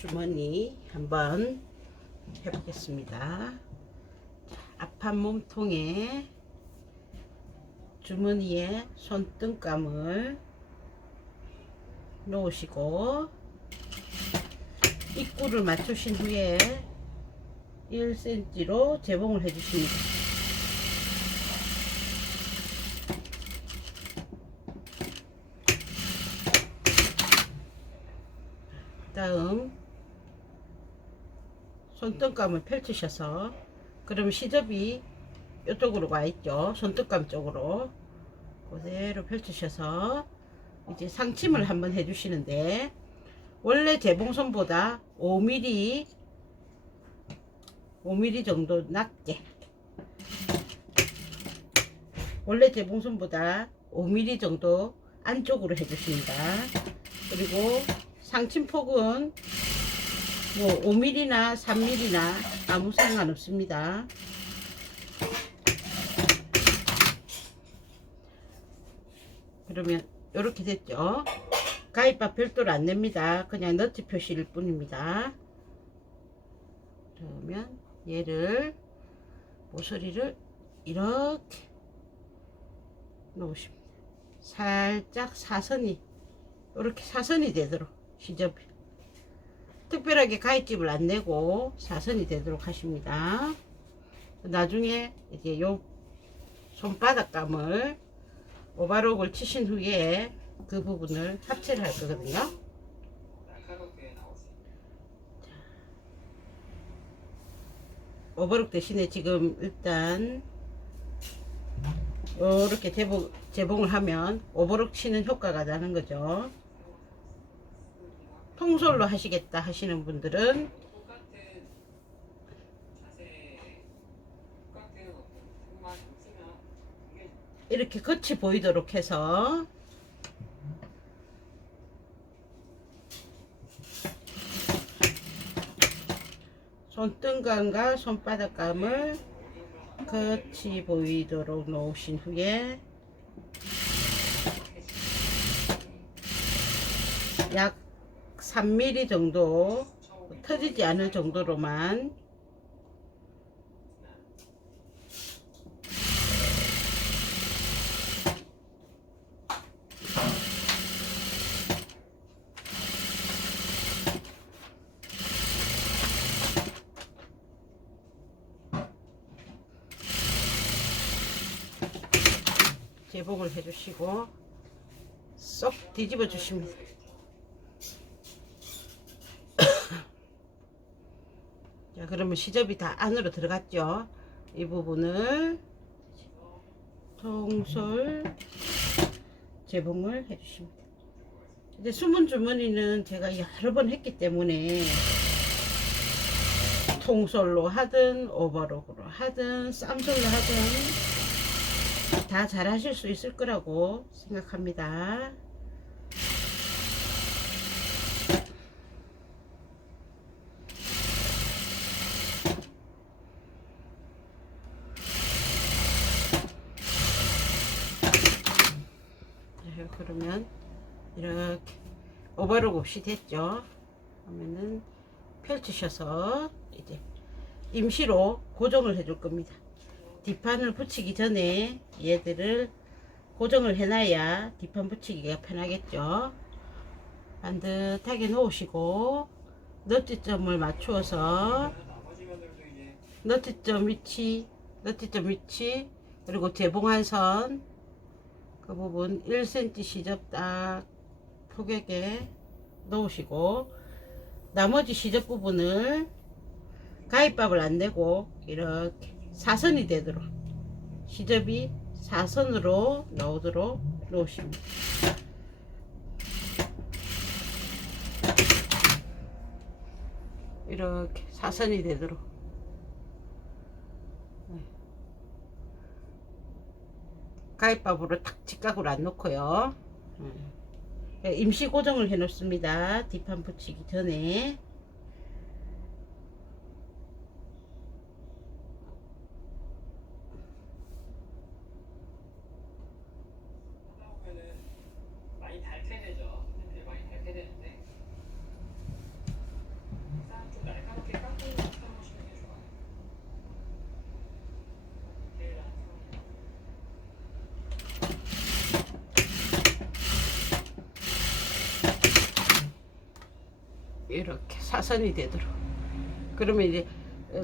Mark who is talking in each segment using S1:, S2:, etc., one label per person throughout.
S1: 주머니 한번 해보겠습니다. 앞판 몸통에 주머니에 손등감을 놓으시고 입구를 맞추신 후에 1cm로 재봉을 해주십니다. 다음 손등감을 펼치셔서 그럼 시접이 이쪽으로 와 있죠. 손등감 쪽으로 그대로 펼치셔서 이제 상침을 한번 해주시는데 원래 재봉선보다 5mm 5mm 정도 낮게 원래 재봉선보다 5mm 정도 안쪽으로 해주십니다. 그리고 상침폭은 뭐 5mm나 3mm나 아무 상관없습니다. 그러면 이렇게 됐죠. 가입밥 별도로 안 냅니다. 그냥 너트 표시일 뿐입니다. 그러면 얘를 모서리를 이렇게 놓으십니다. 살짝 사선이 이렇게 사선이 되도록 시접 특별하게 가입집을 안 내고 사선이 되도록 하십니다. 나중에 이제 요 손바닥감을 오바록을 치신 후에 그 부분을 합체를 할 거거든요. 오버록 대신에 지금 일단 이렇게 재봉, 재봉을 하면 오버록 치는 효과가 나는 거죠. 통솔로 하시겠다 하시는 분들은 이렇게 끝이 보이도록 해서 손등감과 손바닥감을 끝이 보이도록 놓으신 후에 약 3mm 정도 터지지 않을 정도로만 재봉을 해주시고 쏙 뒤집어 주십니다. 그러면 시접이 다 안으로 들어갔죠. 이 부분을 통솔 재봉을 해주십니다. 이제 숨은 주머니는 제가 여러 번 했기 때문에 통솔로 하든 오버록으로 하든 쌈솔로 하든 다 잘하실 수 있을 거라고 생각합니다. 자, 그러면 이렇게 오버록 없이 됐죠. 그러면은 펼치셔서 이제 임시로 고정을 해줄 겁니다. 뒷판을 붙이기 전에 얘들을 고정을 해놔야 뒷판 붙이기가 편하겠죠. 반듯하게 놓으시고 너트점을 맞추어서 너트점 위치, 너트점 위치 그리고 재봉한 선 그 부분 1cm 시접 딱 포개게 놓으시고 나머지 시접 부분을 가입밥을 안 내고 이렇게 사선이 되도록 시접이 사선으로 나오도록 놓으십니다. 이렇게 사선이 되도록 가입밥으로 탁 직각으로 안 놓고요. 네. 임시 고정을 해 놓습니다. 뒷판 붙이기 전에
S2: 많이 닳게 되죠. 많이 닳게 되는데
S1: 이렇게 사선이 되도록. 그러면 이제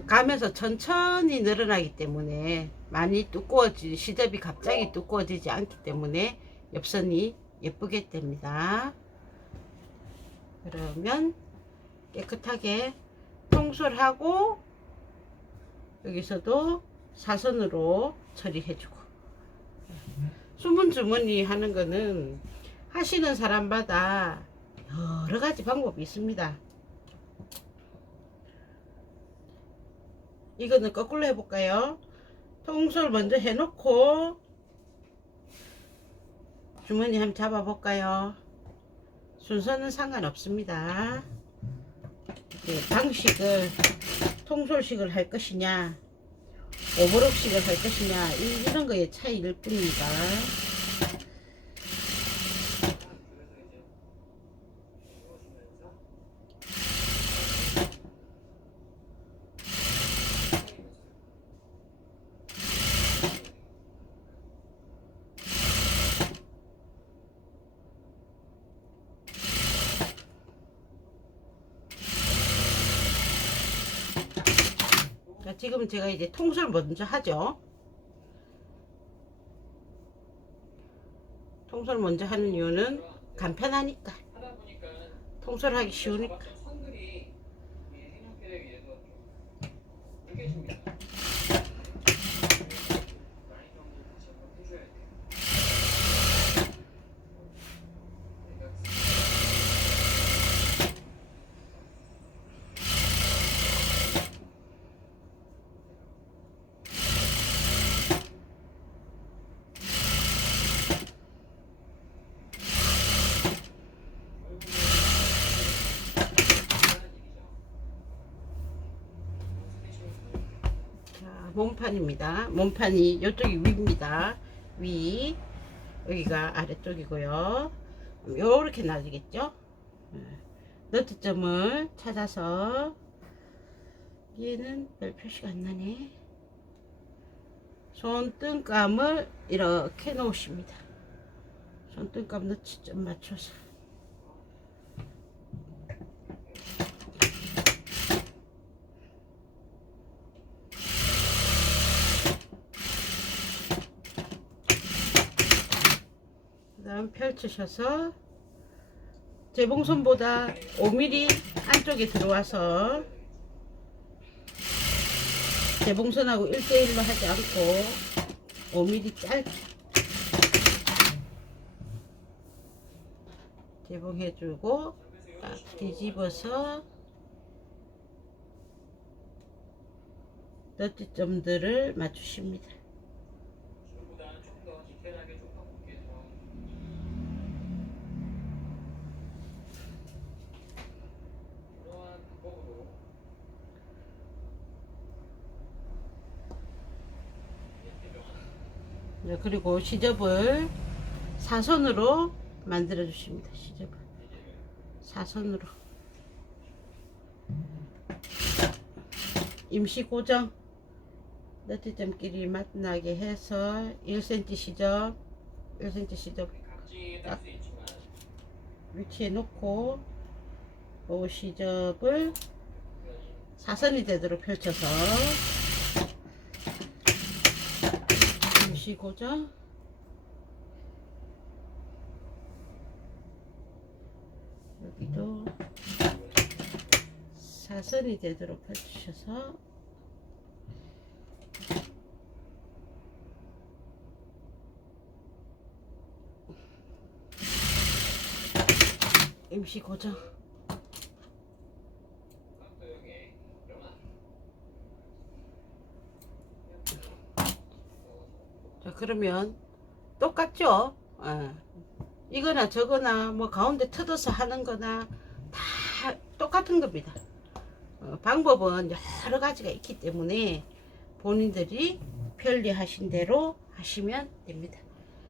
S1: 가면서 천천히 늘어나기 때문에 많이 두꺼워지 시접이 갑자기 두꺼워지지 않기 때문에 옆선이 예쁘게 됩니다. 그러면 깨끗하게 통솔하고 여기서도 사선으로 처리해주고. 수분 주머니 하는 거는 하시는 사람마다 여러 가지 방법이 있습니다. 이거는 거꾸로 해볼까요? 통솔 먼저 해놓고 주머니 한번 잡아볼까요? 순서는 상관없습니다. 네, 방식을 통솔식을 할 것이냐 오버록식을 할 것이냐 이- 이런 거의 차이일 뿐입니다.
S2: 그래서 이제 이루어지면서
S1: 자, 지금 제가 이제 통솔 먼저 하죠. 통솔 먼저 하는 이유는 간편하니까. 통솔하기 쉬우니까.
S2: 잡았던 선들이 이 생명길에 의해서 좀 뭉개집니다. 라인 정도 다시 한번 해줘야 돼요. 내가
S1: 자, 몸판입니다. 몸판이 이쪽이 위입니다. 위. 여기가 아래쪽이고요. 요렇게 놔지겠죠? 너트점을 찾아서 얘는 별 표시가 안 나네. 손등감을 이렇게 놓으십니다. 손등감 너트점 맞춰서. 그 다음 펼치셔서 재봉선보다 5mm 안쪽에 들어와서 재봉선하고 1대1로 하지 않고 5mm 짧게 재봉해주고 딱 뒤집어서 너트점들을 맞추십니다.
S2: 지금보다는 좀 더 디테일하게 좀 더 굵게서 이러한 방법으로
S1: 네, 그리고 시접을 사선으로 만들어 주십니다. 시접을 사선으로 임시 고정 너트점끼리 만나게 해서 1cm 시접 1cm 시접 위치해 놓고 그 시접을 사선이 되도록 펼쳐서 임시 고정 여기도 사선이 되도록 펼치셔서. 임시 고정
S2: 또 여기 이러면
S1: 자 그러면 똑같죠? 예. 이거나 저거나 뭐 가운데 터져서 하는 거나 다 똑같은 겁니다. 어, 방법은 여러 가지가 있기 때문에 본인들이 편리하신 대로 하시면 됩니다.